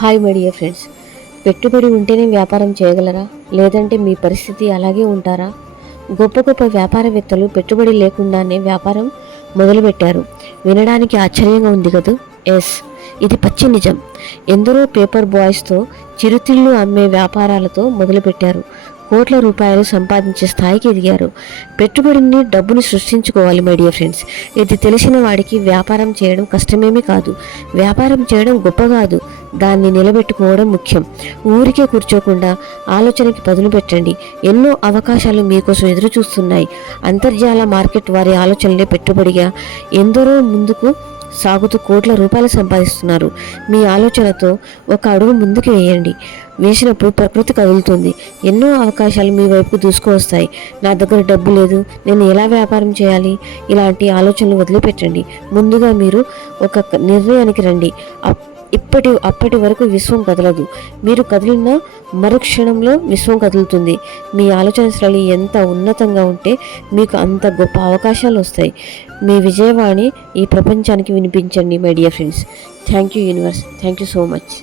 Hi my dear friends. పెట్టుబడి ఉంటేనే వ్యాపారం చేయగలరా, లేదంటే మీ పరిస్థితి అలాగే ఉంటారా? గొప్ప గొప్ప వ్యాపారవేత్తలు పెట్టుబడి లేకుండానే వ్యాపారం మొదలుపెట్టారు. వినడానికి ఆశ్చర్యంగా ఉంది కదూ? ఎస్, ఇది పచ్చి నిజం. ఎందరో పేపర్ బాయ్స్తో చిరుతిళ్ళు అమ్మే వ్యాపారాలతో మొదలుపెట్టారు. కోట్ల రూపాయలు సంపాదించే స్థాయికి ఎదిగారు. పెట్టుబడిని, డబ్బుని సృష్టించుకోవాలి మై డియర్ ఫ్రెండ్స్. ఇది తెలిసిన వాడికి వ్యాపారం చేయడం కష్టమేమీ కాదు. వ్యాపారం చేయడం గొప్ప కాదు, దాన్ని నిలబెట్టుకోవడం ముఖ్యం. ఊరికే కూర్చోకుండా ఆలోచనకి పదును పెట్టండి. ఎన్నో అవకాశాలు మీకోసం ఎదురు చూస్తున్నాయి. అంతర్జాల మార్కెట్ వారి ఆలోచనలే పెట్టుబడిగా ఎందరో ముందుకు సాగుతూ కోట్ల రూపాయలు సంపాదిస్తున్నారు. మీ ఆలోచనతో ఒక అడుగు ముందుకు వేయండి. వేసినప్పుడు ప్రకృతి కదులుతుంది. ఎన్నో అవకాశాలు మీ వైపుకు దూసుకువస్తాయి. నా దగ్గర డబ్బు లేదు, నేను ఎలా వ్యాపారం చేయాలి? ఇలాంటి ఆలోచనలు వదిలిపెట్టండి. ముందుగా మీరు ఒక నిర్ణయానికి రండి. అప్పటి వరకు విశ్వం కదలదు. మీరు కదిలిన మరుక్షణంలో విశ్వం కదులుతుంది. మీ ఆలోచన శైలి ఎంత ఉన్నతంగా ఉంటే మీకు అంత గొప్ప అవకాశాలు వస్తాయి. మీ విజయవాణి ఈ ప్రపంచానికి వినిపించండి my dear friends. Thank you universe. Thank you so much.